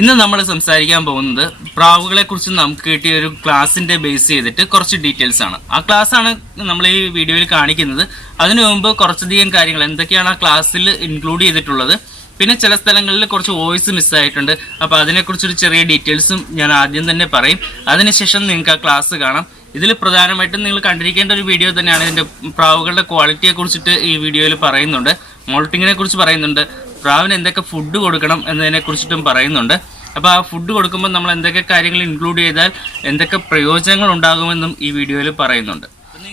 ഇന്ന് നമ്മൾ സംസാരിക്കാൻ പോകുന്നത് പ്രാവുകളെ കുറിച്ച് നമുക്ക് കിട്ടിയ ഒരു ക്ലാസിന്റെ ബേസ് ചെയ്തിട്ട് കുറച്ച് ഡീറ്റെയിൽസ് ആണ്. ആ ക്ലാസ് ആണ് നമ്മൾ ഈ വീഡിയോയിൽ കാണിക്കുന്നത്. അതിനു മുമ്പ് കുറച്ചധികം കാര്യങ്ങൾ എന്തൊക്കെയാണ് ആ ക്ലാസ്സിൽ ഇൻക്ലൂഡ് ചെയ്തിട്ടുള്ളത്, പിന്നെ ചില സ്ഥലങ്ങളിൽ കുറച്ച് വോയിസ് മിസ്സായിട്ടുണ്ട്. അപ്പോൾ അതിനെക്കുറിച്ചൊരു ചെറിയ ഡീറ്റെയിൽസും ഞാൻ ആദ്യം തന്നെ പറയും. അതിനുശേഷം നിങ്ങൾക്ക് ആ ക്ലാസ് കാണാം. ഇതിൽ പ്രധാനമായിട്ടും നിങ്ങൾ കണ്ടിരിക്കേണ്ട ഒരു വീഡിയോ തന്നെയാണ്. ഇതിൻ്റെ പ്രാവുകളുടെ ക്വാളിറ്റിയെ കുറിച്ചിട്ട് ഈ വീഡിയോയിൽ പറയുന്നുണ്ട്, മോൾട്ടിങ്ങിനെ കുറിച്ച് പറയുന്നുണ്ട്, പ്രാവിന് എന്തൊക്കെ ഫുഡ് കൊടുക്കണം എന്നതിനെ കുറിച്ചിട്ടും പറയുന്നുണ്ട്. അപ്പോൾ ആ ഫുഡ് കൊടുക്കുമ്പോൾ നമ്മൾ എന്തൊക്കെ കാര്യങ്ങൾ ഇൻക്ലൂഡ് ചെയ്താൽ എന്തൊക്കെ പ്രയോജനങ്ങൾ ഉണ്ടാകുമെന്നും ഈ വീഡിയോയിൽ പറയുന്നുണ്ട്.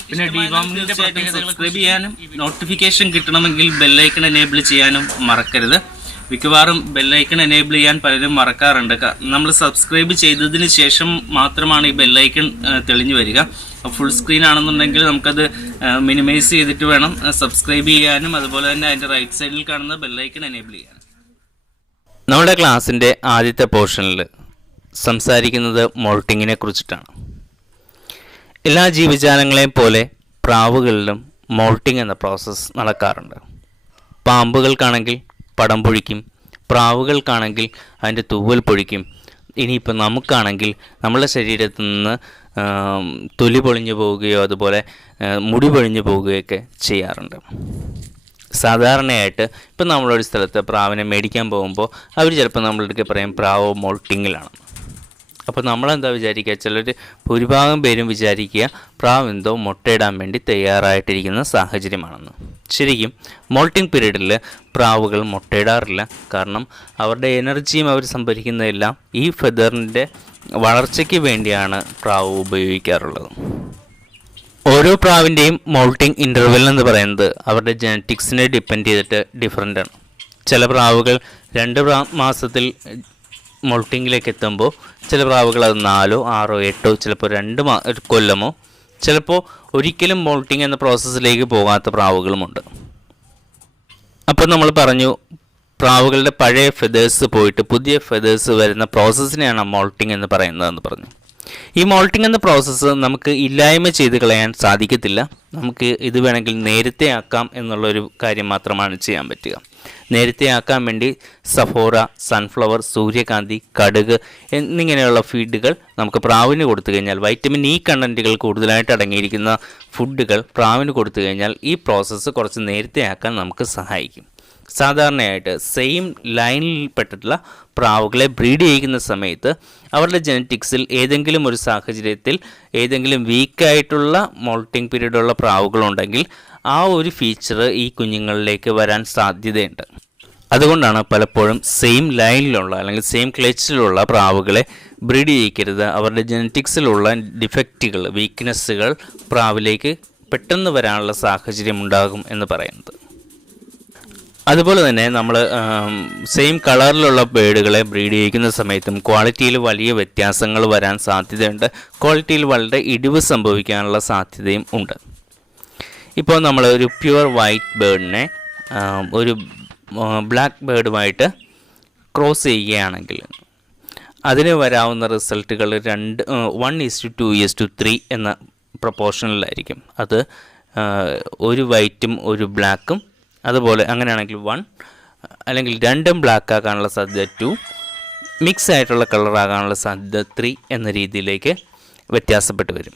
പിന്നെ ഡിവാമിങ്ങിന്റെ പ്രത്യേകതകൾ സബ്സ്ക്രൈബ് ചെയ്യാനും നോട്ടിഫിക്കേഷൻ കിട്ടണമെങ്കിൽ ബെല്ലൈക്കൺ എനേബിൾ ചെയ്യാനും മറക്കരുത്. മിക്കവാറും ബെല്ലൈക്കൺ എനേബിൾ ചെയ്യാൻ പലരും മറക്കാറുണ്ട്. നമ്മൾ സബ്സ്ക്രൈബ് ചെയ്തതിന് ശേഷം മാത്രമാണ് ഈ ബെല്ലൈക്കൺ തെളിഞ്ഞു വരിക. ഫുൾ സ്ക്രീൻ ആണെന്നുണ്ടെങ്കിൽ നമുക്കത് മിനിമൈസ് ചെയ്തിട്ട് വേണം സബ്സ്ക്രൈബ് ചെയ്യാനും, അതുപോലെ തന്നെ അതിൻ്റെ റൈറ്റ് സൈഡിൽ കാണുന്ന ബെല്ലൈക്കൺ എനേബിൾ ചെയ്യാനും. നമ്മുടെ ക്ലാസ്സിൻ്റെ ആദ്യത്തെ പോർഷനിൽ സംസാരിക്കുന്നത് മോൾട്ടിങ്ങിനെ കുറിച്ചിട്ടാണ്. എല്ലാ ജീവജാലങ്ങളെയും പോലെ പ്രാവുകളിലും മോൾട്ടിങ് എന്ന പ്രോസസ്സ് നടക്കാറുണ്ട്. പാമ്പുകൾക്കാണെങ്കിൽ പടം പൊഴിക്കും, പ്രാവുകൾക്കാണെങ്കിൽ അതിൻ്റെ തൂവൽ പൊഴിക്കും. ഇനിയിപ്പോൾ നമുക്കാണെങ്കിൽ നമ്മുടെ ശരീരത്തിൽ നിന്ന് തൊലി പൊളിഞ്ഞു പോവുകയോ അതുപോലെ മുടി പൊഴിഞ്ഞു പോവുകയൊക്കെ ചെയ്യാറുണ്ട്. സാധാരണയായിട്ട് ഇപ്പം നമ്മളൊരു സ്ഥലത്ത് പ്രാവിനെ മേടിക്കാൻ പോകുമ്പോൾ അവർ ചിലപ്പോൾ നമ്മളെടുക്കെ പറയും പ്രാവ് മോൾട്ടിങ്ങിലാണ്. അപ്പോൾ നമ്മളെന്താ വിചാരിക്കുക, ചിലർ ഭൂരിഭാഗം പേരും വിചാരിക്കുക പ്രാവ് എന്തോ മുട്ടയിടാൻ വേണ്ടി തയ്യാറായിട്ടിരിക്കുന്ന സാഹചര്യമാണെന്ന്. ശരിക്കും മോൾട്ടിംഗ് പീരീഡിൽ പ്രാവുകൾ മുട്ടയിടാറില്ല. കാരണം അവരുടെ എനർജിയും അവർ സംഭരിക്കുന്നതെല്ലാം ഈ ഫെദറിൻ്റെ വളർച്ചയ്ക്ക് വേണ്ടിയാണ് പ്രാവ് ഉപയോഗിക്കാറുള്ളത്. ഓരോ പ്രാവിൻ്റെയും മോൾട്ടിംഗ് ഇൻ്റർവെൽ എന്ന് പറയുന്നത് അവരുടെ ജനറ്റിക്സിനെ ഡിപ്പെൻഡ് ചെയ്തിട്ട് ഡിഫറൻ്റ് ആണ്. ചില പ്രാവുകൾ 2 മാസത്തിൽ മോൾട്ടിങ്ങിലേക്ക് എത്തുമ്പോൾ ചില പ്രാവുകൾ അത് 4, 6, 8, ചിലപ്പോൾ 2 കൊല്ലമോ, ചിലപ്പോൾ ഒരിക്കലും മോൾട്ടിങ് എന്ന പ്രോസസ്സിലേക്ക് പോകാത്ത പ്രാവുകളുമുണ്ട്. അപ്പോൾ നമ്മൾ പറഞ്ഞു പ്രാവുകളുടെ പഴയ ഫെദേഴ്സ് പോയിട്ട് പുതിയ ഫെദേഴ്സ് വരുന്ന പ്രോസസ്സിനെയാണ് മോൾട്ടിങ് എന്ന് പറയുന്നതെന്ന് പറഞ്ഞു. ഈ മോൾട്ടിങ് എന്ന പ്രോസസ്സ് നമുക്ക് ഇല്ലായ്മ ചെയ്ത് കളയാൻ സാധിക്കത്തില്ല. നമുക്ക് ഇത് വേണമെങ്കിൽ നേരത്തെ ആക്കാം എന്നുള്ളൊരു കാര്യം മാത്രമാണ് ചെയ്യാൻ പറ്റുക. നേരത്തെ ആക്കാൻ വേണ്ടി സഫോറ, സൺഫ്ലവർ, സൂര്യകാന്തി, കടുക് എന്നിങ്ങനെയുള്ള ഫീഡുകൾ നമുക്ക് പ്രാവിന് കൊടുത്തു കഴിഞ്ഞാൽ, വൈറ്റമിൻ ഇ കണ്ടൻറ്റുകൾ കൂടുതലായിട്ട് അടങ്ങിയിരിക്കുന്ന ഫുഡുകൾ പ്രാവിന് കൊടുത്തു കഴിഞ്ഞാൽ ഈ പ്രോസസ്സ് കുറച്ച് നേരത്തെ ആക്കാൻ നമുക്ക് സഹായിക്കും. സാധാരണയായിട്ട് സെയിം ലൈനിൽപ്പെട്ടിട്ടുള്ള പ്രാവുകളെ ബ്രീഡ് ചെയ്യുന്ന സമയത്ത് അവരുടെ ജനറ്റിക്സിൽ ഏതെങ്കിലും ഒരു സാഹചര്യത്തിൽ ഏതെങ്കിലും വീക്കായിട്ടുള്ള മോൾട്ടിംഗ് പീരീഡുള്ള പ്രാവുകളുണ്ടെങ്കിൽ ആ ഒരു ഫീച്ചർ ഈ കുഞ്ഞുങ്ങളിലേക്ക് വരാൻ സാധ്യതയുണ്ട്. അതുകൊണ്ടാണ് പലപ്പോഴും സെയിം ലൈനിലുള്ള അല്ലെങ്കിൽ സെയിം ക്ലച്ചിലുള്ള പ്രാവുകളെ ബ്രീഡ് ചെയ്യിക്കരുത്. അവരുടെ ജനറ്റിക്സിലുള്ള ഡിഫക്റ്റുകൾ, വീക്ക്നെസ്സുകൾ പ്രാവിലേക്ക് പെട്ടെന്ന് വരാനുള്ള സാഹചര്യം ഉണ്ടാകും എന്ന് പറയുന്നത്. അതുപോലെ തന്നെ നമ്മൾ സെയിം കളറിലുള്ള ബേഡുകളെ ബ്രീഡ് ചെയ്യിക്കുന്ന സമയത്തും ക്വാളിറ്റിയിൽ വലിയ വ്യത്യാസങ്ങൾ വരാൻ സാധ്യതയുണ്ട്. ക്വാളിറ്റിയിൽ വളരെ ഇടിവ് സംഭവിക്കാനുള്ള സാധ്യതയും ഉണ്ട്. ഇപ്പോൾ നമ്മൾ ഒരു പ്യുവർ വൈറ്റ് ബേർഡിനെ ഒരു ബ്ലാക്ക് ബേർഡുമായിട്ട് ക്രോസ് ചെയ്യുകയാണെങ്കിൽ അതിന് വരാവുന്ന റിസൾട്ടുകൾ 1:2:3 എന്ന പ്രൊപ്പോർഷനിലായിരിക്കും. അത് ഒരു വൈറ്റും ഒരു ബ്ലാക്കും, അതുപോലെ അങ്ങനെയാണെങ്കിൽ 1, അല്ലെങ്കിൽ 2 ബ്ലാക്ക് ആകാനുള്ള സാധ്യത 2, മിക്സ് ആയിട്ടുള്ള കളറാകാനുള്ള സാധ്യത 3 എന്ന രീതിയിലേക്ക് വ്യത്യാസപ്പെട്ട് വരും.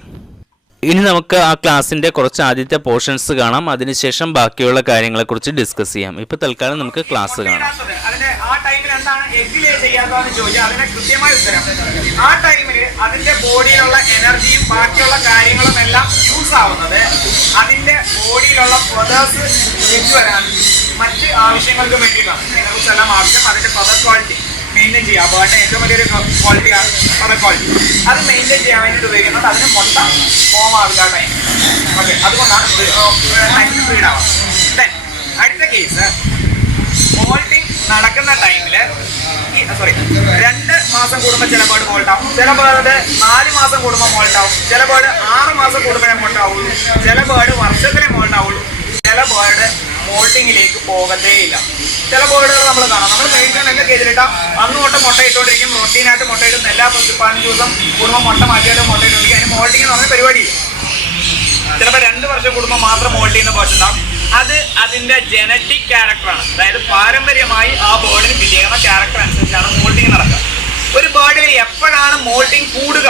ഇനി നമുക്ക് ആ ക്ലാസ്സിൻ്റെ കുറച്ച് ആദ്യത്തെ പോർഷൻസ് കാണാം. അതിനുശേഷം ബാക്കിയുള്ള കാര്യങ്ങളെക്കുറിച്ച് ഡിസ്കസ് ചെയ്യാം. ഇപ്പോൾ തൽക്കാലം നമുക്ക് ക്ലാസ് കാണാം. ആ ടൈമിൽ അതിന്റെ ബോഡിയിലുള്ള എനർജിയും ബാക്കിയുള്ള കാര്യങ്ങളും എല്ലാം യൂസ് ആവുന്നത് അതിന്റെ ബോഡിയിലുള്ള ഫെദേഴ്സ് തിരിച്ചു വരാനും മറ്റ് ആവശ്യങ്ങൾക്ക് വേണ്ടിയിട്ടാണ്. മിനറൽസ് എല്ലാം ആവശ്യം അതിന്റെ ഫെദർ ക്വാളിറ്റി മെയിൻറ്റെയിൻ ചെയ്യാം. ബേർഡിന്റെ ഏറ്റവും വലിയൊരു ക്വാളിറ്റിയാണ് ഫെദർ ക്വാളിറ്റി. അത് മെയിൻറ്റെയിൻ ചെയ്യാൻ വേണ്ടിയിട്ട് ഉപയോഗിക്കുന്നത് അതിന് മുട്ട ഫോം ആവില്ല ടൈം. ഓക്കെ, അതുകൊണ്ടാണ് ടൈമിൽ ബ്രീഡ് ആവാം. ദെൻ അടുത്ത കേസ്, മോൾട്ടിങ് നടക്കുന്ന ടൈമിൽ 2 മാസം കൂടുമ്പോൾ ചില ബേർഡ് മോൾട്ട് ആവും, ചില ബേർഡ് 4 മാസം കൂടുമ്പോൾ മോൾട്ട് ആവും, ചില ബേർഡ് 6 മാസം കൂടുമ്പോഴേ മോൾട്ട് ആവുള്ളൂ, ചില ബേർഡ് വർഷത്തിലേ മോൾട്ട് ആവുള്ളൂ, ചില ബേർഡ് മോൾട്ടിങ്ങിലേക്ക് പോകത്തേയില്ല. ചില ബേർഡുകൾ നമ്മൾ കാണാം, നമ്മൾ മെയിൻറ്റെയിൻ ഒക്കെ ചെയ്തിട്ടാൽ അന്ന് തൊട്ട് മുട്ട ഇട്ടുകൊണ്ടിരിക്കും. റൊട്ടീനായിട്ട് മുട്ട ഇടുന്ന എല്ലാ 15 ദിവസം കൂടുമ്പോൾ മുട്ട മാറ്റിയാലും മുട്ട ഇട്ടുകൊണ്ടിരിക്കും. അതിന് മോൾട്ടിങ് എന്ന് പറഞ്ഞ പരിപാടി ചിലപ്പോൾ 2 വർഷം കൂടുമ്പോൾ മാത്രം മോൾട്ട് ചെയ്യുന്ന പേഴ്സൺ ഉണ്ടാവും. അത് അതിന്റെ ജനറ്റിക് ക്യാരക്ടറാണ്. അതായത് പാരമ്പര്യമായി ആ ബേർഡിന് കിട്ടിയേക്കുന്ന ക്യാരക്ടർ അനുസരിച്ചാണ് മോൾട്ടിങ് നടക്കുക. ബേസിക്കലി എപ്പോഴാണ് മോൾട്ടിങ് കൂടുക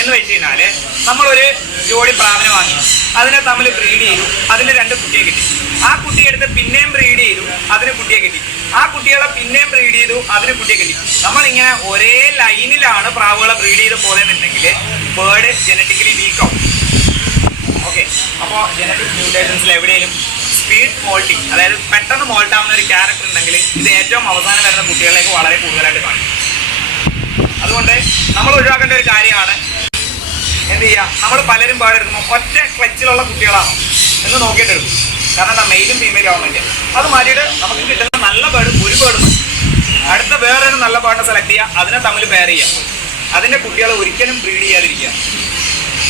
എന്ന് വെച്ച് കഴിഞ്ഞാൽ നമ്മളൊരു ജോഡി പ്രാവിനെ വാങ്ങി, അതിനെ തമ്മിൽ ബ്രീഡ് ചെയ്തു, അതിന് 2 കുട്ടിയെ കിട്ടി. ആ കുട്ടിയെടുത്ത് പിന്നെയും ബ്രീഡ് ചെയ്തു, അതിന് കുട്ടിയെ കിട്ടി. ആ കുട്ടികളെ പിന്നെയും ബ്രീഡ് ചെയ്തു, അതിന് കുട്ടിയെ കിട്ടി. നമ്മളിങ്ങനെ ഒരേ ലൈനിലാണ് പ്രാവുകളെ ബ്രീഡ് ചെയ്ത് പോകുന്നുണ്ടെങ്കിൽ ബേർഡ് ജനറ്റിക്കലി വീക്കാവും. ഓക്കെ, അപ്പോൾ ജനറ്റിക് മ്യൂട്ടേഷൻസിൽ എവിടെയും സ്പീഡ് മോൾട്ടിങ്, അതായത് പെട്ടെന്ന് മോൾട്ടാവുന്ന ഒരു ക്യാരക്ടർ ഉണ്ടെങ്കിൽ ഇത് ഏറ്റവും അവസാനം വരുന്ന കുട്ടികളിലേക്ക് വളരെ കൂടുതലായിട്ട് കാണിക്കും. അതുകൊണ്ട് നമ്മൾ ഒഴിവാക്കേണ്ട ഒരു കാര്യമാണ് എന്ത് ചെയ്യുക, നമ്മൾ പലരും ബേർഡ് എടുക്കുമ്പോൾ ഒറ്റ ക്ലച്ചിലുള്ള കുട്ടികളാണോ എന്ന് നോക്കിയിട്ട് എടുക്കും. കാരണം എന്താ, മെയിലും ഫീമെയിലും ആവാൻ വേണ്ടിയാണ്. അത് മാറ്റിയിട്ട് നമുക്ക് കിട്ടുന്ന നല്ല ബേർഡ് ഒരു ബേർഡ് അടുത്ത വേറൊരു നല്ല ബേർഡിനെ സെലക്ട് ചെയ്യുക, അതിനെ തമ്മിൽ പെയർ ചെയ്യുക, അതിൻ്റെ കുട്ടികളെ ഒരിക്കലും ബ്രീഡ് ചെയ്യാതിരിക്കുക.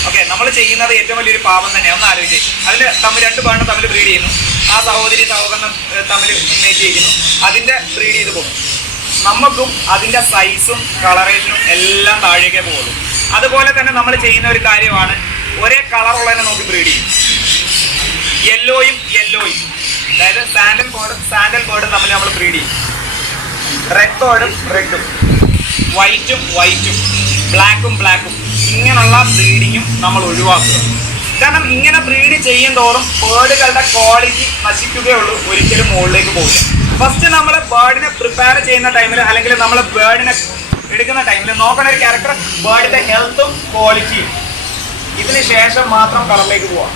ഓക്കെ, നമ്മൾ ചെയ്യുന്നത് ഏറ്റവും വലിയൊരു പാപം തന്നെയാണ്. ഒന്ന് ആലോചിച്ച്, അതിൽ തമ്മിൽ 2 ബേർഡിനെ തമ്മിൽ ബ്രീഡ് ചെയ്യുന്നു, ആ സഹോദരി സഹോദരനും തമ്മിൽ ഇമേജ് ചെയ്യുന്നു, അതിൻ്റെ ബ്രീഡ് ചെയ്ത് പോകും. നമുക്കും അതിൻ്റെ സൈസും കളറേഷനും എല്ലാം താഴേക്കേ പോകുള്ളൂ. അതുപോലെ തന്നെ നമ്മൾ ചെയ്യുന്ന ഒരു കാര്യമാണ് ഒരേ കളറുള്ളതിനെ നോക്കി ബ്രീഡ് ചെയ്യും. യെല്ലോയും അതായത് സാൻഡൽ ബേർഡും തമ്മിൽ നമ്മൾ ബ്രീഡ് ചെയ്യും. റെഡ് ബേർഡും റെഡും, വൈറ്റും ബ്ലാക്കും ഇങ്ങനെയുള്ള ബ്രീഡിങ്ങും നമ്മൾ ഒഴിവാക്കുക. കാരണം ഇങ്ങനെ ബ്രീഡ് ചെയ്യും തോറും ബേർഡുകളുടെ ക്വാളിറ്റി നശിക്കുകയുള്ളൂ, ഒരിക്കലും മുകളിലേക്ക് പോകില്ല. ഫസ്റ്റ് നമ്മൾ ബേർഡിനെ പ്രിപ്പയർ ചെയ്യുന്ന ടൈമിൽ അല്ലെങ്കിൽ നമ്മൾ ബേർഡിനെ എടുക്കുന്ന ടൈമിൽ നോക്കുന്ന ഒരു ക്യാരക്ടർ ബേർഡിന്റെ ഹെൽത്തും ക്വാളിറ്റിയും, ഇതിന് ശേഷം മാത്രം കളറിലേക്ക് പോവാം.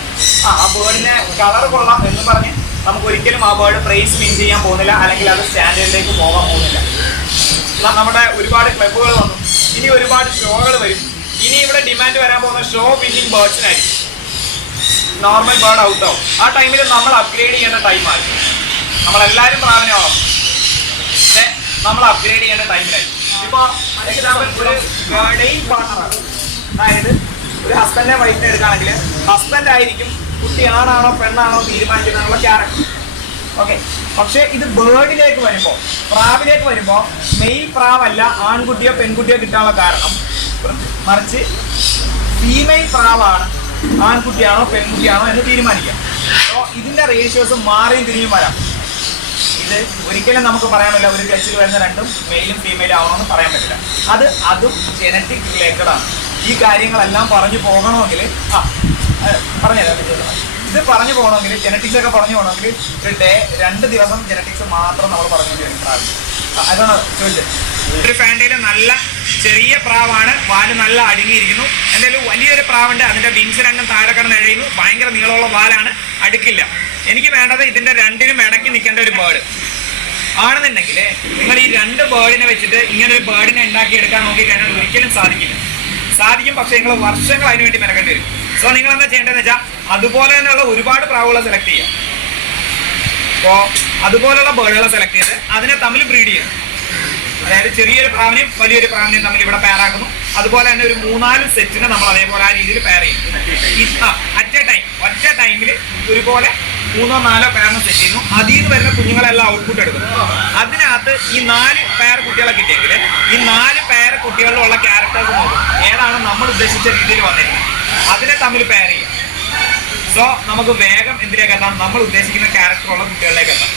ആ ബേർഡിനെ കളർ കൊള്ളാം എന്ന് പറഞ്ഞ് നമുക്ക് ഒരിക്കലും ആ ബേർഡ് പ്രൈസ് വിൻ ചെയ്യാൻ പോകുന്നില്ല, അല്ലെങ്കിൽ അത് സ്റ്റാൻഡേർഡിലേക്ക് പോകാൻ പോകുന്നില്ല. നമ്മുടെ ഒരുപാട് ക്ലബ്ബുകൾ വന്നു, ഇനി ഒരുപാട് ഷോകൾ വരും. ഇനി ഇവിടെ ഡിമാൻഡ് വരാൻ പോകുന്ന ഷോ വിന്നിങ് ബേർഡ്സിനായിരിക്കും. നോർമൽ ബേർഡ് ഔട്ട് ആവും. ആ ടൈമിൽ നമ്മൾ അപ്ഗ്രേഡ് ചെയ്യേണ്ട ടൈമായി. നമ്മളെല്ലാവരും പ്രാവിനെ ആവാം, പക്ഷേ നമ്മൾ അപ്ഗ്രേഡ് ചെയ്യേണ്ട ടൈമിലായി. ഇപ്പോൾ എക്സാമ്പിൾ ഒരു ഡെയിൻ പാർട്ണറാണ്, അതായത് ഒരു ഹസ്ബൻഡിനെ വൈഫിനെ എടുക്കുകയാണെങ്കിൽ ഹസ്ബൻഡ് ആയിരിക്കും കുട്ടി ആണാണോ പെണ്ണാണോ തീരുമാനിക്കുന്നതിനുള്ള ക്യാരക്ടർ. ഓക്കെ, പക്ഷേ ഇത് ബേർഡിലേക്ക് വരുമ്പോൾ, പ്രാവിലേക്ക് വരുമ്പോൾ മെയിൽ പ്രാവല്ല ആൺകുട്ടിയോ പെൺകുട്ടിയോ കിട്ടാനുള്ള കാരണം, മറിച്ച് ഫീമെയിൽ പ്രാവാണ് ആൺകുട്ടിയാണോ പെൺകുട്ടിയാണോ എന്ന് തീരുമാനിക്കാം. അപ്പോൾ ഇതിൻ്റെ റേഷ്യോസ് മാറിയും തിരിഞ്ഞും വരാം. ഇത് ഒരിക്കലും നമുക്ക് പറയാൻ പറ്റില്ല ഒരു ക്ലച്ചിൽ വരുന്ന 2 മെയിലും ഫീമെയിലും ആവണമെന്ന് പറയാൻ പറ്റില്ല. അതും ജനറ്റിക് റിലേറ്റഡ് ആണ്. ഈ കാര്യങ്ങളെല്ലാം പറഞ്ഞു പോകണമെങ്കിൽ പറഞ്ഞുതരാം. ഇത് പറഞ്ഞു പോകണമെങ്കിൽ ജനറ്റിക്സ് ഒക്കെ പറഞ്ഞു പോകണമെങ്കിൽ ഒരു 2 ദിവസം ജനറ്റിക്സ് മാത്രം നമ്മൾ പറഞ്ഞുകൊണ്ട് വരും പ്രാവ്. അതാണ് ചോദിച്ചത്. ഒരു ഫാൻഡയിൽ നല്ല ചെറിയ പ്രാവാണ്, വാല് നല്ല അടുങ്ങിയിരിക്കുന്നു. എന്തായാലും വലിയൊരു പ്രാവുണ്ട്, അതിൻ്റെ വിങ്സ് 2 താഴെ കിടന്ന് എഴയുന്നു, ഭയങ്കര നീളമുള്ള വാലാണ്, അടുക്കില്ല. എനിക്ക് വേണ്ടത് ഇതിൻ്റെ 2നും ഇടയ്ക്ക് നിൽക്കേണ്ട ഒരു ബേർഡ് ആണെന്നുണ്ടെങ്കിൽ നിങ്ങൾ ഈ 2 ബേർഡിനെ വെച്ചിട്ട് ഇങ്ങനെ ഒരു ബേർഡിനെ ഉണ്ടാക്കിയെടുക്കാൻ നോക്കിക്കഴിഞ്ഞാൽ ഒരിക്കലും സാധിക്കും, പക്ഷേ നിങ്ങൾ വർഷങ്ങൾ അതിന് വേണ്ടി മെനക്കേണ്ടി വരും. സോ നിങ്ങൾ എന്താ ചെയ്യേണ്ടതെന്ന് വെച്ചാൽ അതുപോലെ തന്നെയുള്ള ഒരുപാട് പ്രാവുകളെ സെലക്ട് ചെയ്യാം. അപ്പോൾ അതുപോലെയുള്ള ബേർഡുകളെ സെലക്ട് ചെയ്ത് അതിനെ തമ്മിൽ ബ്രീഡ് ചെയ്യണം. അതായത് ചെറിയൊരു പ്രാവിനെയും വലിയൊരു പ്രാവിനെയും തമ്മിൽ ഇവിടെ പെയറാക്കുന്നു. അതുപോലെ തന്നെ ഒരു 3-4 സെറ്റിനെ നമ്മൾ അതേപോലെ ആ രീതിയിൽ പെയർ ചെയ്യും. ഒറ്റ ടൈമിൽ ഒരുപോലെ 3-4 പെയറിനെ സെറ്റ് ചെയ്യുന്നു. അതിൽ നിന്ന് വരുന്ന കുഞ്ഞുങ്ങളെല്ലാം ഔട്ട്പുട്ട് എടുക്കുന്നു. അതിനകത്ത് ഈ 4 പെയർ കുട്ടികളെ കിട്ടിയെങ്കിൽ ഈ 4 പെയർ കുട്ടികളിലുള്ള ക്യാരക്ടേഴ്സ് നോക്കും, ഏതാണ് നമ്മൾ ഉദ്ദേശിച്ച രീതിയിൽ വന്നിരിക്കുന്നത്, അതിനെ തമ്മിൽ പെയർ ചെയ്യും. സോ നമുക്ക് വേഗം എന്തിലേക്ക് എത്താം, നമ്മൾ ഉദ്ദേശിക്കുന്ന ക്യാരക്ടറുള്ള കുട്ടികളിലേക്ക് എത്താം.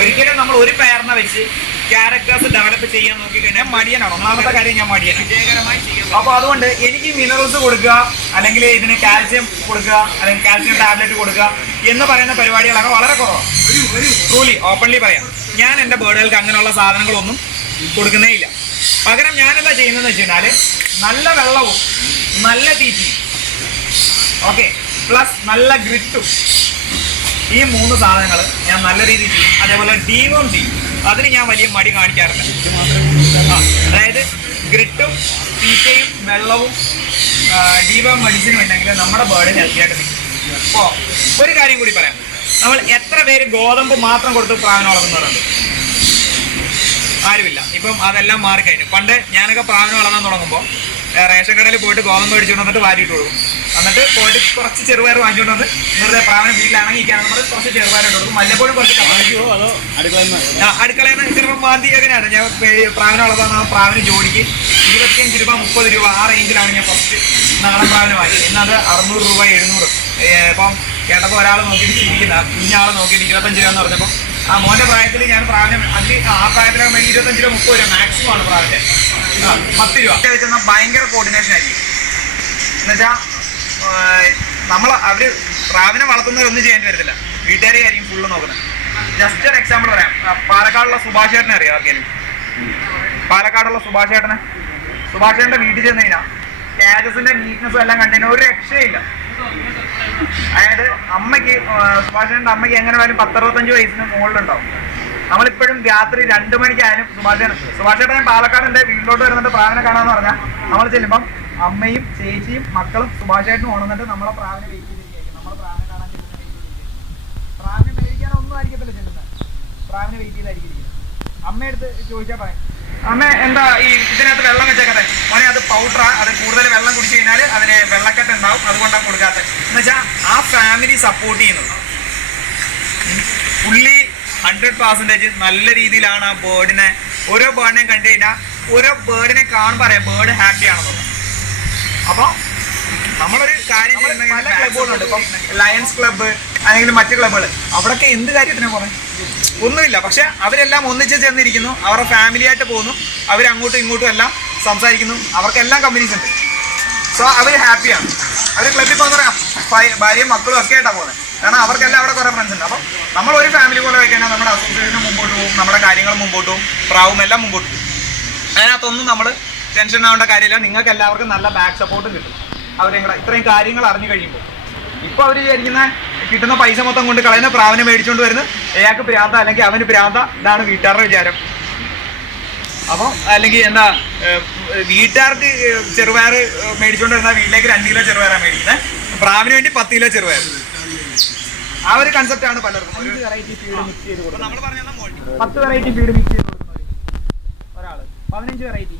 ഒരിക്കലും നമ്മൾ ഒരു പെയറിനെ വെച്ച് ക്യാരക്ടേഴ്സ് ഡെവലപ്പ് ചെയ്യാൻ നോക്കിക്കഴിഞ്ഞാൽ മടിയനാണ്. ഒന്നാമത്തെ കാര്യം, ഞാൻ മടിയനാണ് വിജയകരമായി ചെയ്യുന്നത്. അപ്പോൾ അതുകൊണ്ട് എനിക്ക് മിനറൽസ് കൊടുക്കുക, അല്ലെങ്കിൽ ഇതിന് കാൽസ്യം കൊടുക്കുക, അല്ലെങ്കിൽ കാൽസ്യം ടാബ്ലറ്റ് കൊടുക്കുക എന്ന് പറയുന്ന പരിപാടികളൊക്കെ വളരെ കുറവാണ്. ട്രൂലി ഓപ്പൺലി പറയാം, ഞാൻ എൻ്റെ ബേർഡുകൾക്ക് അങ്ങനെയുള്ള സാധനങ്ങളൊന്നും കൊടുക്കുന്നേ ഇല്ല. പകരം ഞാനെന്താ ചെയ്യുന്നതെന്ന് വെച്ച് കഴിഞ്ഞാൽ നല്ല വെള്ളവും നല്ല തീറ്റയും, ഓക്കെ, പ്ലസ് നല്ല ഗ്രിറ്റും, ഈ 3 സാധനങ്ങൾ ഞാൻ നല്ല രീതിയിൽ ചെയ്യും. അതേപോലെ ഡീവോം ചെയ്യും. അതിന് ഞാൻ വലിയ മടി കാണിക്കാറില്ല. അതായത് ഗ്രിറ്റും തീറ്റയും വെള്ളവും ഡീവോം മെഡിസിനും ഉണ്ടെങ്കിൽ നമ്മുടെ ബേർഡ് ഹെൽത്തി ആയിട്ട് നിൽക്കും. അപ്പോൾ ഒരു കാര്യം കൂടി പറയാം, നമ്മൾ എത്ര പേര് ഗോതമ്പ് മാത്രം കൊടുത്ത് പ്രാവിനെ വളർത്തുന്നവരുണ്ട്? ആരുമില്ല. ഇപ്പം അതെല്ലാം മാറിക്കഴിഞ്ഞു. പണ്ട് ഞാനൊക്കെ പ്രാവിനെ വളർത്താൻ തുടങ്ങുമ്പോൾ റേഷൻ കടയിൽ പോയിട്ട് ഗോതമ്പ് മേടിച്ചുകൊണ്ട് വന്നിട്ട് വാരിയിട്ട് കൊടുക്കും. എന്നിട്ട് പോയിട്ട് കുറച്ച് ചെറുപയർ വാങ്ങിച്ചുകൊണ്ട് വന്ന് വെറുതെ പ്രാവിനെ വീട്ടിലാണെങ്കിക്കാണെന്ന് പറഞ്ഞ് കുറച്ച് ചെറുപയറിട്ട് കൊടുക്കും. വല്ലപ്പോഴും കുറച്ച് അടുക്കളയിൽ നിന്ന് ചിലപ്പോൾ മാന്തി അങ്ങനെയാണ്. ഞാൻ പ്രാവിനെ വളർത്താൻ പ്രാവിന് ജോഡിക്ക് 25 രൂപ 30 രൂപ ആ റേഞ്ചിലാണ് ഞാൻ ഫസ്റ്റ് നാടൻ പ്രാവിന് വാങ്ങിയത്. ഇന്നത് 600 രൂപ 700. ഇപ്പം കേട്ടപ്പോൾ ഒരാൾ നോക്കിയിട്ട് ചിരിക്കുന്ന കുഞ്ഞാൾ നോക്കിയിട്ട് 25 രൂപ എന്ന് പറഞ്ഞപ്പോൾ ആ മോന്റെ പ്രായത്തിൽ ഞാൻ പ്രാവിനെ ആ പ്രായത്തിലൊക്കെ 25 രൂപ 30 രൂപ മാക്സിമം ആണ് പ്രാവിന്റെ. 10 രൂപ വെച്ചാൽ ഭയങ്കര കോർഡിനേഷൻ ആയിരിക്കും. എന്നുവെച്ചാൽ അവര് പ്രാവിനെ വളർത്തുന്നവരൊന്നും ചെയ്യേണ്ടി വരത്തില്ല, വീട്ടുകാരെ ആയിരിക്കും ഫുള്ള് നോക്കുന്നത്. ജസ്റ്റ് ഒരു എക്സാമ്പിൾ പറയാം. പാലക്കാടുള്ള സുഭാഷ് ചേട്ടനെ അറിയാം ആർക്കെങ്കിലും? പാലക്കാടുള്ള സുഭാഷ് ചേട്ടന്റെ വീട്ടിൽ ചെന്ന് കഴിഞ്ഞാൽ കാജസിന്റെ നീറ്റ്നെസ്സും എല്ലാം കണ്ടതിന് ഒരു രക്ഷയില്ല. അതായത് സുഭാഷ് ചേട്ടന്റെ അമ്മയ്ക്ക് എങ്ങനെ വേലും 10-65 വയസ്സിന് മുകളിലുണ്ടാവും. നമ്മളിപ്പോഴും രാത്രി 2 മണിക്കായാലും സുഭാഷ് ചേട്ടൻ പാലക്കാടിന്റെ വീട്ടിലോട്ട് വരുന്നുണ്ട് പ്രാവിനെ കാണാന്ന് പറഞ്ഞാൽ നമ്മൾ ചെല്ലുമ്പം അമ്മയും ചേച്ചിയും മക്കളും സുഭാഷ് ചേട്ടനും ഉണർന്നിട്ട് നമ്മളെ പ്രാവിനെ വെയിറ്റ് ചെയ്തിരിക്കും. നമ്മളെ പ്രാവിനെ കാണാൻ പ്രാവിനെ മേടിക്കാൻ ഒന്നും ആയിരിക്കത്തില്ല ചെല്ലുന്നത്, പ്രാവിനെ വെയിറ്റ് ചെയ്തായിരിക്കും. അമ്മയെടുത്ത് ചോദിച്ചാൽ പറയാം, അമ്മ എന്താ ഈ ഇതിനകത്ത് വെള്ളം വെച്ചേക്കട്ടെ? മോനെ അത് പൗഡറാ, അത് കൂടുതൽ വെള്ളം കുടിച്ചു കഴിഞ്ഞാൽ അതിന് വെള്ളക്കെട്ട് ഉണ്ടാവും, അതുകൊണ്ടാണ് കൊടുക്കാത്തത്. എന്നുവെച്ചാൽ ആ ഫാമിലി സപ്പോർട്ട് ചെയ്യുന്നത്. പുള്ളി 100% നല്ല രീതിയിലാണ് ആ ബേർഡിനെ, ഓരോ ബേർഡിനെയും കണ്ടു കഴിഞ്ഞാൽ ഓരോ ബേർഡിനെ കാണുമ്പോൾ അറിയാം ബേർഡ് ഹാപ്പി ആണെന്നുള്ളത്. അപ്പോൾ നമ്മളൊരു കാര്യം പല ക്ലബുകളുണ്ട്, ഇപ്പം ലയൺസ് ക്ലബ്ബ് അല്ലെങ്കിൽ മറ്റു ക്ലബ്ബുകൾ, അവിടെയൊക്കെ എന്ത് കാര്യത്തിനാണ് പറയുന്നത്? ഒന്നുമില്ല. പക്ഷെ അവരെല്ലാം ഒന്നിച്ച് ചേർന്നിരിക്കുന്നു, അവരുടെ ഫാമിലി ആയിട്ട് പോകുന്നു, അവരങ്ങോട്ടും ഇങ്ങോട്ടും എല്ലാം സംസാരിക്കുന്നു, അവർക്കെല്ലാം കമ്പനീസ് ഉണ്ട്. സോ അവർ ഹാപ്പിയാണ്. അവർ ക്ലബ്ബിൽ പോകുന്ന ഭാര്യയും മക്കളും ഒക്കെ ആയിട്ടാണ് പോകുന്നത്. കാരണം അവർക്കെല്ലാം അവിടെ കുറേ ഫ്രണ്ട്സ് ഉണ്ട്. അപ്പം നമ്മൾ ഒരു ഫാമിലി പോലെ വയ്ക്കാൻ നമ്മുടെ അസോസിയേഷനും മുമ്പോട്ട് പോകും, നമ്മുടെ കാര്യങ്ങൾ മുമ്പോട്ട് പോകും, പ്രാവും എല്ലാം മുമ്പോട്ട് പോകും. അതിനകത്തൊന്നും നമ്മൾ ടെൻഷൻ ആവേണ്ട കാര്യമില്ല. നിങ്ങൾക്ക് എല്ലാവർക്കും നല്ല ബാക്ക് സപ്പോർട്ടും കിട്ടും അവരെ ഇത്രയും കാര്യങ്ങൾ അറിഞ്ഞു കഴിയുമ്പോൾ. ഇപ്പോൾ അവർ വിചാരിക്കുന്ന കിട്ടുന്ന പൈസ മൊത്തം കൊണ്ട് കളയുന്ന പ്രാവിനെ മേടിച്ചുകൊണ്ട് വരുന്നത് അയാൾക്ക് പ്രാന്ത അല്ലെങ്കിൽ അവന് പ്രാന്ത, ഇതാണ് വീട്ടുകാരുടെ വിചാരം. അപ്പം അല്ലെങ്കിൽ എന്താ വീട്ടുകാർക്ക് ചെറുപയർ മേടിച്ചുകൊണ്ട് വരുന്ന വീട്ടിലേക്ക് 2 കിലോ ചെറുപയറാണ് മേടിക്കുന്നത്, പ്രാവിന് വേണ്ടി 10 കിലോ ചെറുപയർ. ആ ഒരു കൺസെപ്റ്റാണ് പലർക്കും. 5 വെറൈറ്റി ഫീഡ് മിക്സ് ചെയ്ത് കൊടുക്കും. നമ്മൾ പറഞ്ഞാൽ 10 വെറൈറ്റി ഫീഡ് മിക്സ് ചെയ്ത് കൊടുക്കുന്നവർ ഒരാൾ, 15 വെറൈറ്റി,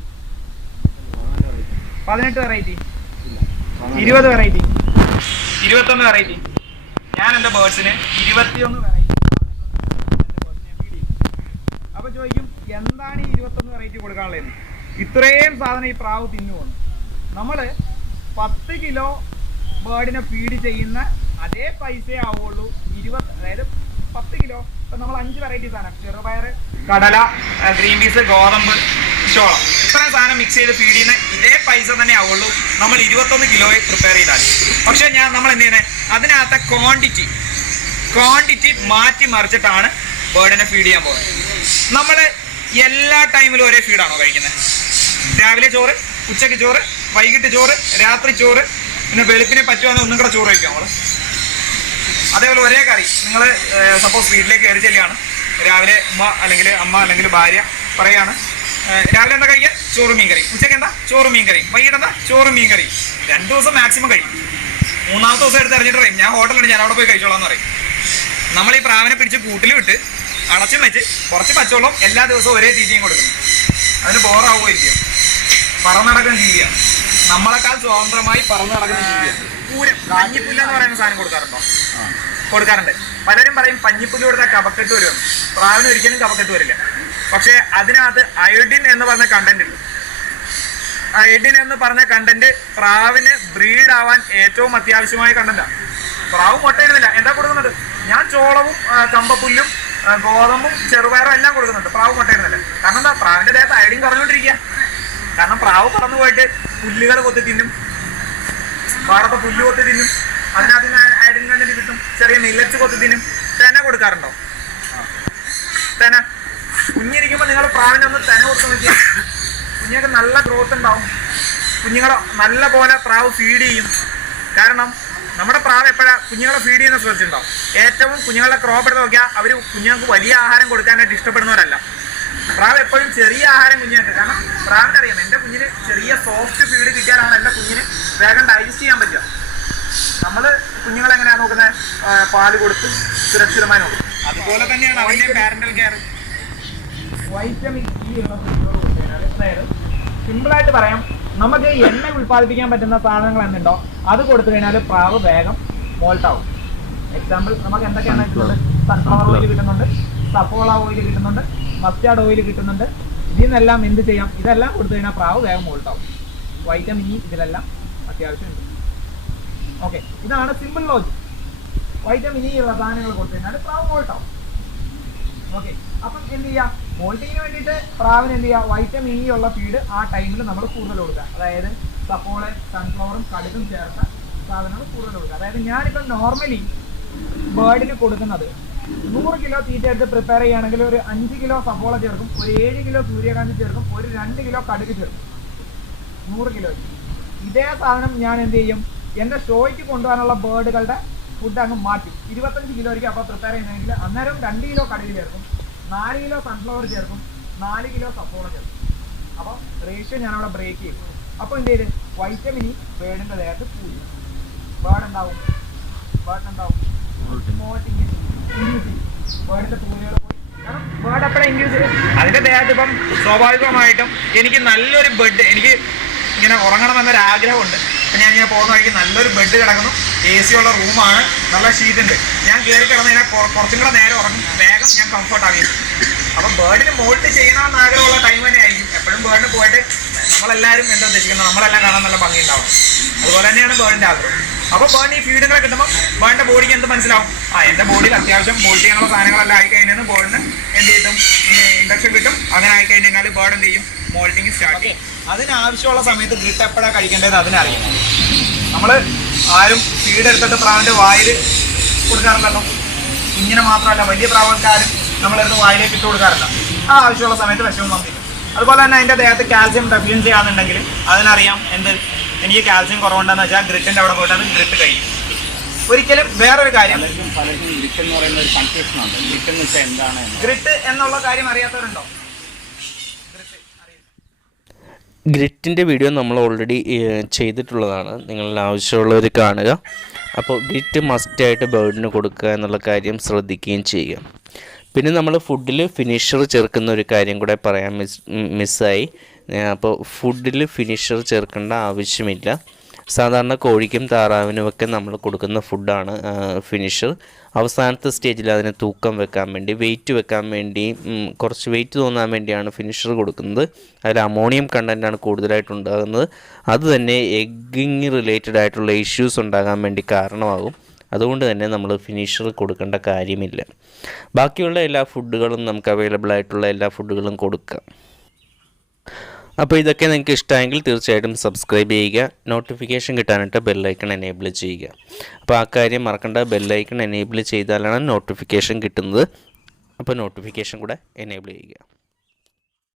18 വെറൈറ്റി, 20 വെറൈറ്റി, 21 വെറൈറ്റി. ഞാൻ എൻ്റെ ബേർഡ്സിന് 21 വെറൈറ്റി ഫീഡ് ചെയ്യും. അപ്പോൾ ചോദിക്കും എന്താണ് ഈ 21 വെറൈറ്റി കൊടുക്കാനുള്ളതെന്ന്? ഇത്രയും സാധനം ഈ പ്രാവ് തിന്നുപോകുന്നു. നമ്മൾ 10 കിലോ ബേർഡിനെ ഫീഡ് ചെയ്യുന്ന അതേ പൈസയേ ആവുള്ളൂ. 20, അതായത് 10 കിലോ ഇപ്പം നമ്മൾ 5 വെറൈറ്റി സാധനം, ചെറുപയർ, കടല, ഗ്രീൻ പീസ്, ഗോതമ്പ്, ചോളം, ഇത്രയും സാധനം മിക്സ് ചെയ്ത് ഫീഡ് ചെയ്യുന്ന ഇതേ പൈസ തന്നെ ആവുള്ളൂ നമ്മൾ 21 കിലോയെ പ്രിപ്പയർ ചെയ്താൽ. പക്ഷേ നമ്മൾ എന്ത് ചെയ്യുന്നത്, അതിനകത്തെ ക്വാണ്ടിറ്റി മാറ്റി മറിച്ചിട്ടാണ് ബേർഡിനെ ഫീഡ് ചെയ്യാൻ പോകുന്നത്. നമ്മൾ എല്ലാ ടൈമിലും ഒരേ ഫീഡാണോ കഴിക്കുന്നത്? രാവിലെ ചോറ്, ഉച്ചയ്ക്ക് ചോറ്, വൈകിട്ട് ചോറ്, രാത്രി ചോറ്, പിന്നെ വെളുപ്പിനെ പറ്റുവാണെങ്കിൽ ഒന്നും കൂടെ ചോറ് കഴിക്കാം നമ്മൾ. അതേപോലെ ഒരേ കറി നിങ്ങൾ സപ്പോസ് വീട്ടിലേക്ക് കയറി ചെല്ലുകയാണ്, രാവിലെ അമ്മ അല്ലെങ്കിൽ ഭാര്യ പറയാണ് രാവിലെ എന്താ കഴിക്കാൻ? ചോറ് മീൻ കറി. ഉച്ചയ്ക്ക് എന്താ? ചോറ് മീൻ കറി. വൈകിട്ട് എന്താ? ചോറ് മീൻ കറി. 2 ദിവസം മാക്സിമം കഴിയും. 3-ാമത്തെ ദിവസം എടുത്ത് അറിഞ്ഞിട്ട് പറയും ഞാൻ ഹോട്ടലുണ്ട്, ഞാൻ അവിടെ പോയി കഴിച്ചോളാം എന്ന് പറയും. നമ്മൾ ഈ പ്രാവിനെ പിടിച്ച് കൂട്ടിൽ വിട്ട് അടച്ചും വെച്ച് കുറച്ച് പച്ചവെള്ളം എല്ലാ ദിവസവും ഒരേ തീറ്റയും കൊടുക്കും. അതിന് ബോറാവുകയില്ല. പറന്ന് നടക്കുന്ന ജീവിയാണ്, നമ്മളെക്കാൾ സ്വതന്ത്രമായി പറന്ന് നടക്കുന്ന ജീവിയാണ്. പൂരം, പഞ്ഞിപ്പുല്ല് എന്ന് പറയുന്ന സാധനം കൊടുക്കാറുണ്ടോ? കൊടുക്കാറുണ്ട്. പലരും പറയും പഞ്ഞിപ്പുല്ല് കൊടുത്താൽ കഫക്കെട്ട് വരുമെന്ന്. പ്രാവിന് ഒരിക്കലും കഫക്കെട്ട് വരില്ല. പക്ഷേ അതിനകത്ത് അയോഡിൻ എന്ന് പറഞ്ഞ കണ്ടന്റ് ഉണ്ട്. അയോഡിൻ എന്ന് പറഞ്ഞ കണ്ടന്റ് പ്രാവിന് ബ്രീഡ് ആവാൻ ഏറ്റവും അത്യാവശ്യമായ കണ്ടന്റാണ്. പ്രാവ് മുട്ടയിടുന്നില്ല. എന്താ കൊടുക്കുന്നത്? ഞാൻ ചോളവും കമ്പപ്പുല്ലും ഗോതമ്പും ചെറുപയറും എല്ലാം കൊടുക്കുന്നുണ്ട്. പ്രാവ് മുട്ടയിടുന്നില്ല. കാരണം എന്താ? പ്രാവിന്റെ ദേഹത്ത് അയോഡിൻ കുറഞ്ഞുകൊണ്ടിരിക്കുക. കാരണം പ്രാവ് പറന്നു പോയിട്ട് പുല്ലുകൾ കൊത്തി തിന്നും, പാടത്തെ പുല്ല് കൊത്തി തിന്നും, അതിനകത്ത് അയോഡിൻ കണ്ടന്റ് കിട്ടും. ചെറിയ മില്ലറ്റ്സ് കൊത്തി തിന്നും. തെന കൊടുക്കാറുണ്ടോ? തെന കുഞ്ഞിരിക്കുമ്പോൾ നിങ്ങൾ പ്രാവിനെ ഒന്ന് തെന കൊടുത്ത് നോക്കിയാൽ കുഞ്ഞുങ്ങൾക്ക് നല്ല ഗ്രോത്ത് ഉണ്ടാവും. കുഞ്ഞുങ്ങളെ നല്ല പോലെ പ്രാവ് ഫീഡ് ചെയ്യും. കാരണം നമ്മുടെ പ്രാവ് എപ്പോഴാണ് കുഞ്ഞുങ്ങളെ ഫീഡ് ചെയ്യുന്ന ശ്രദ്ധിച്ചിട്ടുണ്ടാവും. ഏറ്റവും കുഞ്ഞുങ്ങളെ ക്രോപ്പ് എടുത്ത് നോക്കിയാൽ അവർ കുഞ്ഞുങ്ങൾക്ക് വലിയ ആഹാരം കൊടുക്കാനായിട്ട് ഇഷ്ടപ്പെടുന്നവരല്ല. പ്രാവ് എപ്പോഴും ചെറിയ ആഹാരം കുഞ്ഞുങ്ങൾക്ക്. കാരണം പ്രാവിനറിയാം എൻ്റെ കുഞ്ഞിന് ചെറിയ സോഫ്റ്റ് ഫീഡ് കിട്ടിയാലാണ് എൻ്റെ കുഞ്ഞിന് വേഗം ഡൈജസ്റ്റ് ചെയ്യാൻ പറ്റുക. നമ്മൾ കുഞ്ഞുങ്ങളെങ്ങനെയാണ് നോക്കുന്നത്? പാല് കൊടുത്ത് സുരക്ഷിതമായി നോക്കും. അതുപോലെ തന്നെയാണ് അവൻ്റെ പാരന്റൽ കെയർ. വൈറ്റമിൻ ഇ ഉള്ള ഫുഡുകൾ കൊടുത്തു കഴിഞ്ഞാൽ, അതായത് സിമ്പിളായിട്ട് പറയാം, നമുക്ക് എണ്ണ ഉൽപ്പാദിപ്പിക്കാൻ പറ്റുന്ന സാധനങ്ങൾ എന്തുണ്ടോ അത് കൊടുത്തു കഴിഞ്ഞാൽ പ്രാവ് വേഗം മോൾട്ടാവും. എക്സാമ്പിൾ നമുക്ക് എന്തൊക്കെയാണ് കിട്ടുന്നത്? സൺഫ്ലവർ ഓയിൽ കിട്ടുന്നുണ്ട്, സഫോള ഓയിൽ കിട്ടുന്നുണ്ട്, മസ്റ്റാർഡ് ഓയിൽ കിട്ടുന്നുണ്ട്. ഇതിൽ നിന്നെല്ലാം എന്ത് ചെയ്യാം? ഇതെല്ലാം കൊടുത്തു കഴിഞ്ഞാൽ പ്രാവ് വേഗം മോൾട്ടാവും. വൈറ്റമിൻ ഇ ഇതിലെല്ലാം അത്യാവശ്യമുണ്ട്. ഓക്കെ, ഇതാണ് സിമ്പിൾ ലോജിക്. വൈറ്റമിൻ ഇ ഉള്ള സാധനങ്ങൾ കൊടുത്തു കഴിഞ്ഞാൽ പ്രാവ് മോൾട്ടാവും. ഓക്കെ, അപ്പം എന്ത് ചെയ്യുക, മോൾട്ടിങ്ങിന് വേണ്ടിയിട്ട് പ്രാവിന് എന്ത് ചെയ്യുക, വൈറ്റമിൻ ഇ ഉള്ള ഫീഡ് ആ ടൈമിൽ നമ്മൾ കൂടുതൽ കൊടുക്കുക. അതായത് സപ്പോള, സൺഫ്ലവറും കടുകും ചേർത്ത സാധനങ്ങൾ കൂടുതൽ കൊടുക്കുക. അതായത് ഞാനിപ്പം നോർമലി ബേർഡിന് കൊടുക്കുന്നത് 100 കിലോ തീറ്റ എടുത്ത് പ്രിപ്പയർ ചെയ്യുകയാണെങ്കിൽ ഒരു 5 കിലോ സപ്പോള ചേർക്കും, ഒരു 7 കിലോ സൂര്യകാന്തി ചേർക്കും, ഒരു 2 കിലോ കടുക് ചേർക്കും 100 കിലോ. ഇതേ സാധനം ഞാൻ എന്ത് ചെയ്യും, എൻ്റെ ഷോയ്ക്ക് കൊണ്ടുപോകാനുള്ള ബേർഡുകളുടെ ഫുഡ് അങ്ങ് മാറ്റും. 25 കിലോ ആയിരിക്കും അപ്പോൾ പ്രിപ്പയർ ചെയ്യുന്നതെങ്കിൽ അന്നേരം 2 കിലോ കടുക് ചേർക്കും, 4 കിലോ സൺഫ്ലവർ ചേർക്കും, 4 കിലോ സപ്പോള ചേർക്കും. അപ്പോൾ റേഷ്യോ ഞാനവിടെ ബ്രേക്ക് ചെയ്യും. അപ്പോൾ എന്ത് ചെയ്ത് വൈറ്റമിൻ ഇ ബേർഡിൻ്റെ ദേഹത്ത് കൂടി ബേർഡുണ്ടാവും, മോൾട്ടിങ് ബേർഡിൻ്റെ തൂലുകൾ പോയി. കാരണം ബേർഡ് എപ്പോഴാണ് ഇൻഡ്യൂസ് ചെയ്യും അതിൻ്റെ ദേഹത്ത്. ഇപ്പം സ്വാഭാവികമായിട്ടും എനിക്ക് നല്ലൊരു ബെഡ്, എനിക്ക് ഇങ്ങനെ ഉറങ്ങണമെന്നൊരു ആഗ്രഹമുണ്ട്. അപ്പം ഞാൻ ഇങ്ങനെ പോകുന്ന വഴിക്ക് നല്ലൊരു ബെഡ് കിടക്കുന്നു, AC ഉള്ള റൂമാണ്, നല്ല ഷീറ്റ് ഉണ്ട്. ഞാൻ കയറി കിടന്ന് കഴിഞ്ഞാൽ കുറച്ചും കൂടെ നേരം ഉറങ്ങും, വേഗം ഞാൻ കംഫർട്ട് ആകും. അപ്പം ബേർഡിന് മോൾട്ട് ചെയ്യണമെന്ന് ആഗ്രഹമുള്ള ടൈം തന്നെ ആയിരിക്കും. എപ്പോഴും ബേർഡിന് പോയിട്ട് നമ്മളെല്ലാവരും എന്താ ഉദ്ദേശിക്കുന്നത്, നമ്മളെല്ലാം കാണാൻ നല്ല ഭംഗി ഉണ്ടാവും. അതുപോലെ തന്നെയാണ് ബേർഡിൻ്റെ ആഗ്രഹം. അപ്പോൾ ബേർഡിന് ഈ ഫീഡുകളെ കിട്ടുമ്പോൾ ബേർഡിൻ്റെ ബോഡിക്ക് എന്ത് മനസ്സിലാവും, എൻ്റെ ബോഡിയിൽ അത്യാവശ്യം മോൾട്ട് ചെയ്യാനുള്ള സാധനങ്ങളെല്ലാം ആയിക്കഴിഞ്ഞാൽ ബേർഡിന് എന്ത് ചെയ്തും ഇൻഡക്ഷൻ കിട്ടും. അങ്ങനെ ആയിക്കഴിഞ്ഞാൽ ബേർഡ് എന്ത് ചെയ്യും, മോൾട്ടിങ് സ്റ്റാർട്ട് ചെയ്യും. അതിനാവശ്യമുള്ള സമയത്ത് ഗ്രിട്ട് എപ്പോഴാണ് കഴിക്കേണ്ടത് അതിനറിയാം. നമ്മൾ ആരും ഫീഡ് എടുത്തിട്ട് പ്രാവിൻ്റെ വായിൽ കൊടുക്കാറില്ലല്ലോ. ഇങ്ങനെ മാത്രമല്ല, വലിയ പ്രാവൾക്കാരും നമ്മളെടുത്ത് വായിലേക്ക് ഇട്ട് കൊടുക്കാറില്ല. ആ ആവശ്യമുള്ള സമയത്ത് വിഷമം വന്നിരിക്കും. അതുപോലെ തന്നെ അതിൻ്റെ ദേഹത്ത് കാൽസ്യം ഡെഫിഷ്യൻസി ആണെന്നുണ്ടെങ്കിൽ അതിനറിയാം എന്ത്, എനിക്ക് കാൽസ്യം കുറവുണ്ടെന്ന് വെച്ചാൽ ഗ്രിറ്റിൻ്റെ അവിടെ പോയിട്ട് അത് ഗ്രിറ്റ് കഴിയും. ഒരിക്കലും വേറൊരു കാര്യം, ഗ്രിറ്റ് എന്നുള്ള കാര്യം അറിയാത്തവരുണ്ടോ? ഗ്രിറ്റിൻ്റെ വീഡിയോ നമ്മൾ ഓൾറെഡി ചെയ്തിട്ടുള്ളതാണ്, നിങ്ങൾ ആവശ്യമുള്ളവർ കാണുക. അപ്പോൾ ഗ്രിറ്റ് മസ്റ്റായിട്ട് ബേർഡിന് കൊടുക്കുക എന്നുള്ള കാര്യം ശ്രദ്ധിക്കുകയും ചെയ്യുക. പിന്നെ നമ്മൾ ഫുഡിൽ ഫിനിഷർ ചേർക്കുന്ന ഒരു കാര്യം കൂടെ പറയാൻ മിസ്സായി. അപ്പോൾ ഫുഡിൽ ഫിനിഷർ ചേർക്കേണ്ട ആവശ്യമില്ല. സാധാരണ കോഴിക്കും താറാവിനുമൊക്കെ നമ്മൾ കൊടുക്കുന്ന ഫുഡാണ് ഫിനിഷർ. അവസാനത്തെ സ്റ്റേജിൽ അതിന് തൂക്കം വെക്കാൻ വേണ്ടി, വെയിറ്റ് വെക്കാൻ വേണ്ടി, കുറച്ച് വെയിറ്റ് തോന്നാൻ വേണ്ടിയാണ് ഫിനിഷർ കൊടുക്കുന്നത്. അതിൽ അമോണിയം കണ്ടൻറ്റാണ് കൂടുതലായിട്ടുണ്ടാകുന്നത്. അത് തന്നെ എഗ്ഗിങ് റിലേറ്റഡ് ആയിട്ടുള്ള ഇഷ്യൂസ് ഉണ്ടാകാൻ വേണ്ടി കാരണമാകും. അതുകൊണ്ട് തന്നെ നമ്മൾ ഫിനിഷർ കൊടുക്കേണ്ട കാര്യമില്ല. ബാക്കിയുള്ള എല്ലാ ഫുഡുകളും നമുക്ക് അവൈലബിൾ ആയിട്ടുള്ള എല്ലാ ഫുഡുകളും കൊടുക്കാം. അപ്പോൾ ഇതൊക്കെ നിങ്ങൾക്ക് ഇഷ്ടമായെങ്കിൽ തീർച്ചയായിട്ടും സബ്സ്ക്രൈബ് ചെയ്യുക. നോട്ടിഫിക്കേഷൻ കിട്ടാനായിട്ട് ബെല്ലൈക്കൺ എനേബിൾ ചെയ്യുക. അപ്പോൾ ആ കാര്യം മറക്കേണ്ട, ബെല്ലൈക്കൺ എനേബിൾ ചെയ്താലാണ് നോട്ടിഫിക്കേഷൻ കിട്ടുന്നത്. അപ്പോൾ നോട്ടിഫിക്കേഷൻ കൂടെ എനേബിൾ ചെയ്യുക.